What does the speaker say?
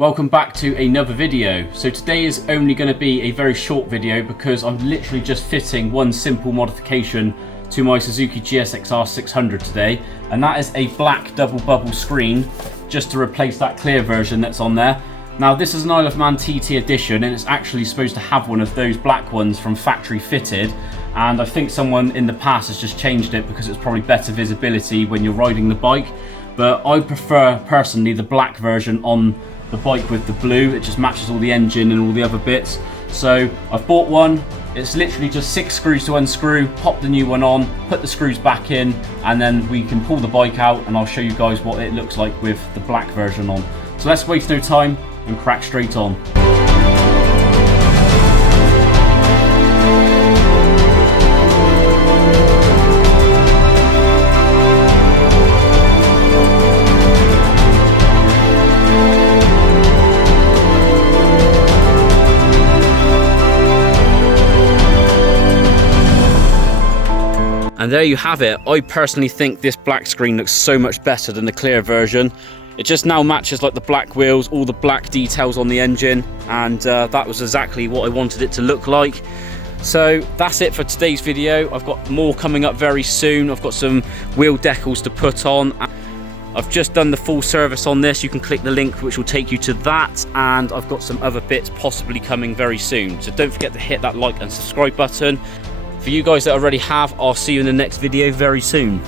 Welcome back to another video. So today is only going to be a very short video because I'm literally just fitting one simple modification to my Suzuki GSX R 600 today, and that is a black double bubble screen just to replace that clear version that's on there. Now this is an Isle of Man TT edition and it's actually supposed to have one of those black ones from factory fitted, and I think someone in the past has just changed it because it's probably better visibility when you're riding the bike, but I prefer personally the black version on the bike with the blue. It just matches all the engine and all the other bits. So I've bought one. It's literally just 6 screws to unscrew, pop the new one on, put the screws back in, and then we can pull the bike out and I'll show you guys what it looks like with the black version on. So let's waste no time and crack straight on. And there you have it. I personally think this black screen looks so much better than the clear version. It just now matches like the black wheels, all the black details on the engine, and that was exactly what I wanted it to look like. So that's it for today's video. I've got more coming up very soon. I've got some wheel decals to put on. I've just done the full service on this. You can click the link which will take you to that, and I've got some other bits possibly coming very soon. So don't forget to hit that like and subscribe button. For you guys that already have, I'll see you in the next video very soon.